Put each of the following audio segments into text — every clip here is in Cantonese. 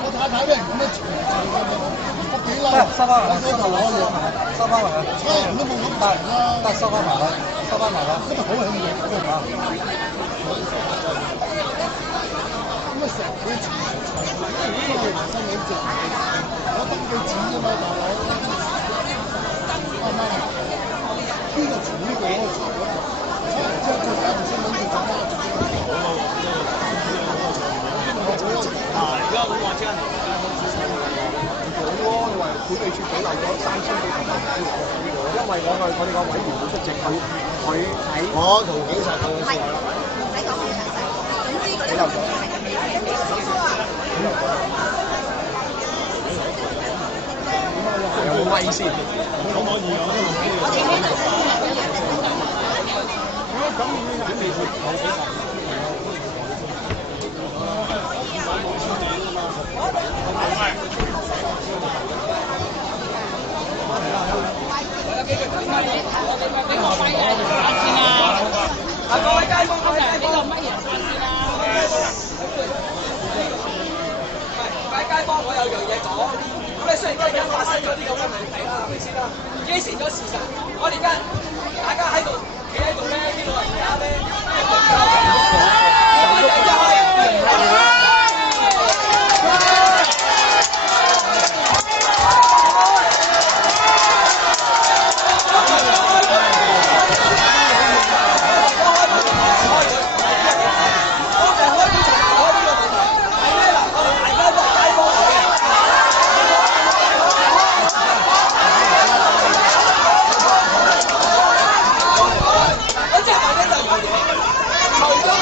我太太咧咁樣得幾啦？收翻埋，收翻埋，差人都冇咁大啦。得收翻埋啦，收翻埋啦。今日好興嘅，咁啊！咁啊成日錢，因為新領證，我登記錢啫嘛，大佬。啱唔啱？呢個錢呢個嗰個錢，即係再加條新領證就加。而家好話聽。好咯，你話管理處保留咗3000幾同埋因為我哋個委員會出席，佢喺我同警察講先。唔使講咁詳細，總之嗰啲保留咗。有冇威先？可唔可以啊？我哋喺度。咁準備去講幾集？各位街坊，呢個乜嘢先啦？各位街坊，我有樣嘢講。咁你雖然而家發生咗啲咁嘅問題啦，係咪先啦？已經成咗事實。我哋而家大家喺度企喺度咧，啲老人家咧，除咗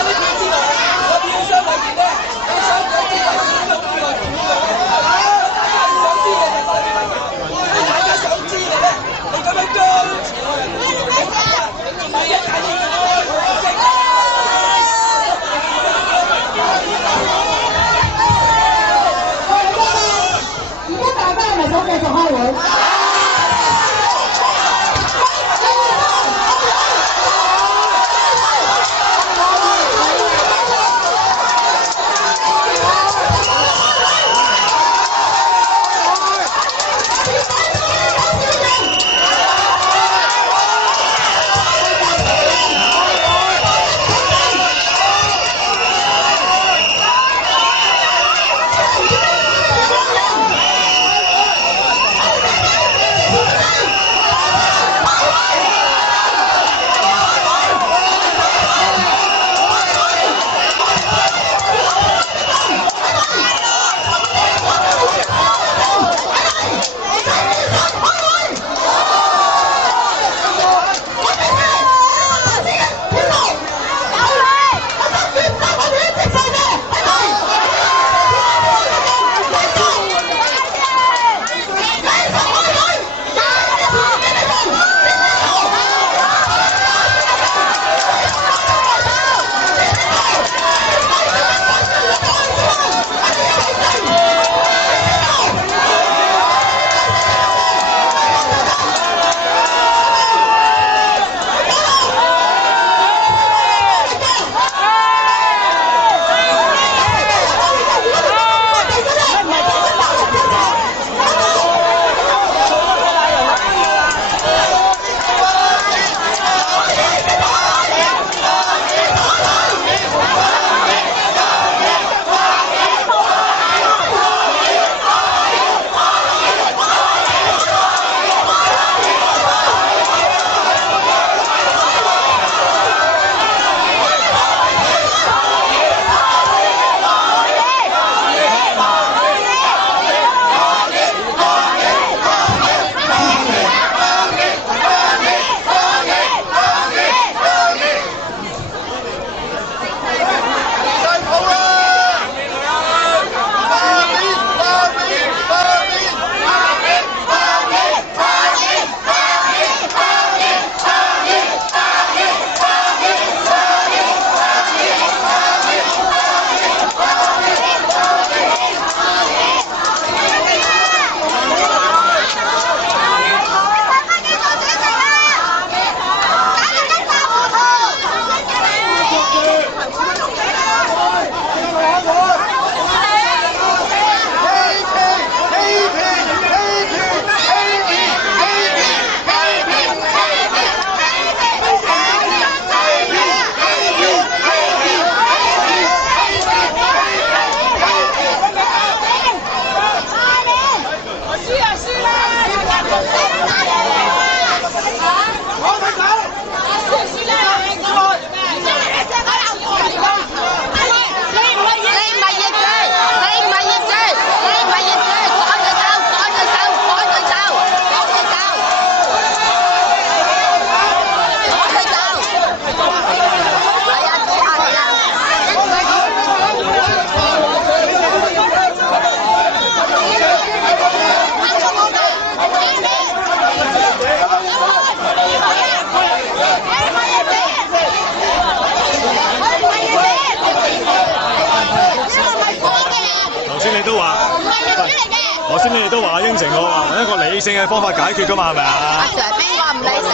頭先你哋都話應承我話揾一個理性嘅方法解決㗎嘛，係咪啊？阿 Sir， 邊個唔理性？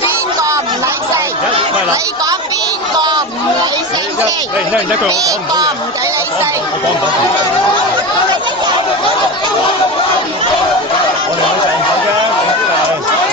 邊個唔理性？你講邊個唔理性先？邊個唔俾理性？我講唔到。我哋會上手嘅，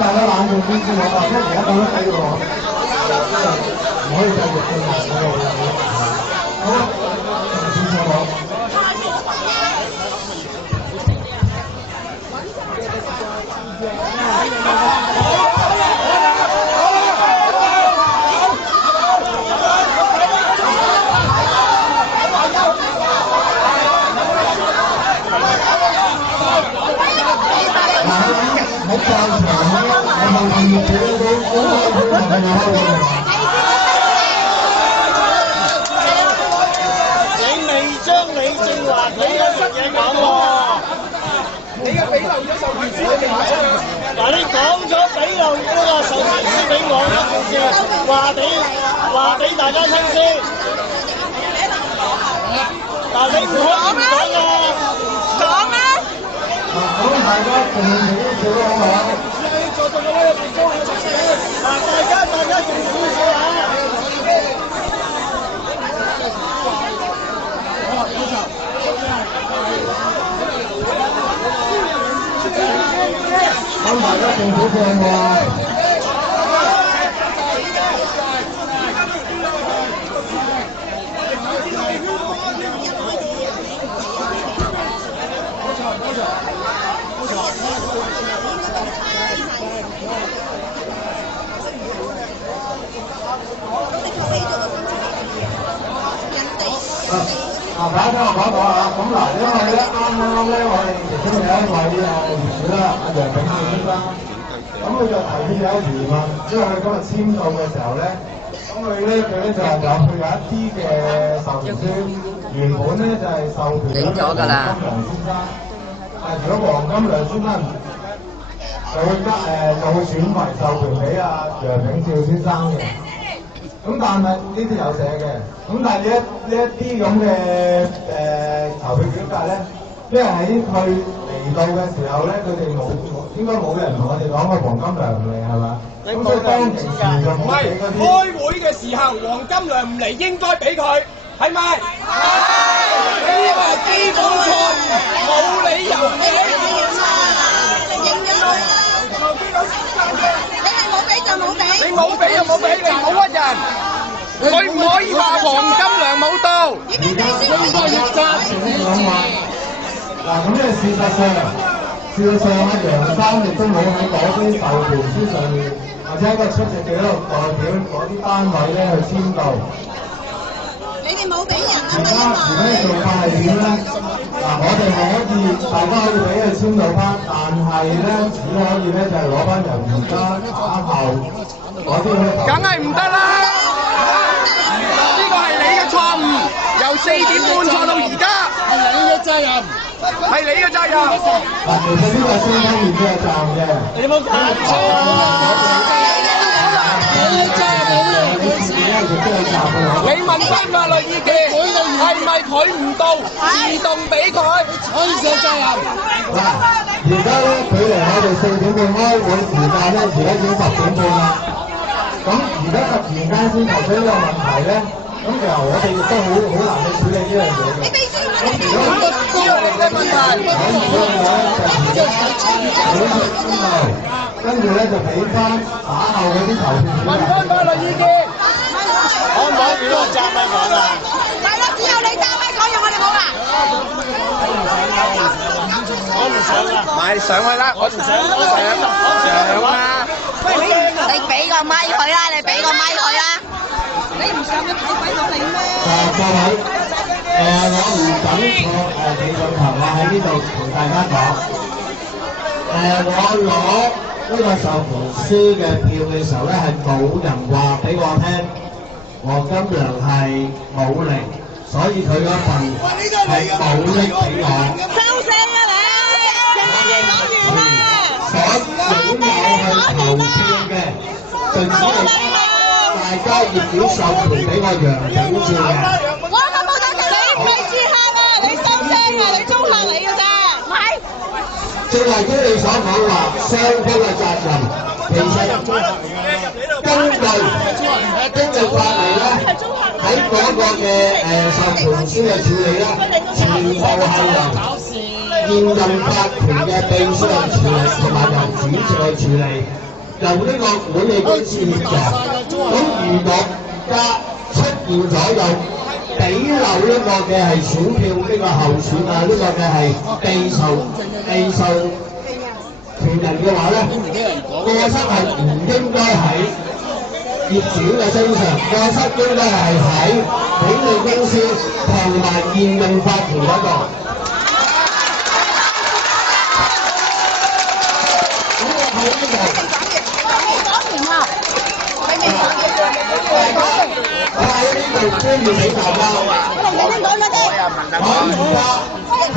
大家冷靜啲先，我話而家講得幾個，唔可以繼續進行嗰個會議。好，先生好。喺教場咧，我問業主都你未將李正華佢嘅乜嘢講喎？你嘅俾漏咗授權書俾我。嗱，你講咗俾漏嗰個授權書俾我嗰件事，話俾大家聽先。嗱，你唔可以唔講啊！講啊！咁大家共同做好嘛？做到嗰個地方係乜嘢？嗱，大家共同做下。好，冇錯。咁大家共同做好。大家聽我講講啊，咁嗱，因為咧啱咧，我哋其中有一位業主啦，阿楊炳耀先生，咁佢就提出咗一個疑問，因為佢今日簽到嘅時候咧，咁佢咧就話佢有一啲嘅授權書，原本咧就係授權咗黃金良先生，但係如果黃金良先生就會轉為授權俾阿楊炳耀先生嘅。咁但係呢啲有寫嘅，咁但係呢一啲咁嘅投票表格咧，因為喺佢嚟到嘅時候咧，佢哋應該冇人同我哋講過黃金良唔嚟係嘛？咁所以當其時就冇俾嗰啲。開會嘅時候，黃金良唔嚟應該俾佢，係咪？係。呢個係基本錯誤，冇理由嘅。你冇俾就冇俾，你唔好屈人。佢唔可以話黃金良冇到。應該要揸住呢個字。嗱，咁即係事實上阿楊生亦都冇喺嗰啲授權書上面，或者一個出席嘅一個代表嗰啲單位咧去簽到。你哋冇俾人啊？而家嘅做法係點咧？嗱，我哋可以大家可以俾佢簽到翻，但係咧只可以咧就係攞翻由而家打後嗰啲去。梗係唔得啦！呢個係你嘅錯誤，由4點半錯到而家，係你嘅責任，係你嘅責任。嗱，其實呢個相當於嘅責任嘅。你冇搞錯。你問翻法律意見，係咪佢唔到自動俾佢？可以上責任。嗱，而家咧距離我哋4點半開會時間咧，而家已經10點半啦。咁而家突然間先提出呢個問題咧，咁其實我哋亦都好難去處理呢樣嘢嘅。咁如果個人嘅問題，跟住咧就俾翻打後嗰啲投票。問翻法律意見，可唔可以俾我揸咪講啊？係咯，只有你揸咪講嘢，我哋冇啦。我唔想啦，咪上去啦，我唔想，上啦。你俾個咪佢啦，你俾個咪佢啦。你唔上去睇鬼到你咩？各位，我唔敢錯李俊騰，我喺呢度同大家講，我攞呢個授權書嘅票嘅時候咧，係冇人話俾我聽，黃金良係冇嚟，所以佢嗰份係冇拎俾我。收聲啊你！講完啦。所有去投票嘅，就只係大家熱表授權俾我楊景照嘅。我都冇得你唔係住客啊！你收聲啊！你租客嚟㗎咋？係。正如你所講話，雙方嘅責任，其實根據法例咧，喺嗰個嘅授權書嘅處理咧，全部係由現任法團嘅秘書去處理，同埋由主席去處理，由呢個管理公司協助。咁如果家出現咗有俾漏呢個嘅係選票呢個候選啊，呢個嘅係被授權人嘅話咧，過失係唔應該喺業主嘅身上，過失應該係喺管理公司同埋現任法團嗰度。咁我喺呢度，我喺呢度呼籲俾大家，我而家係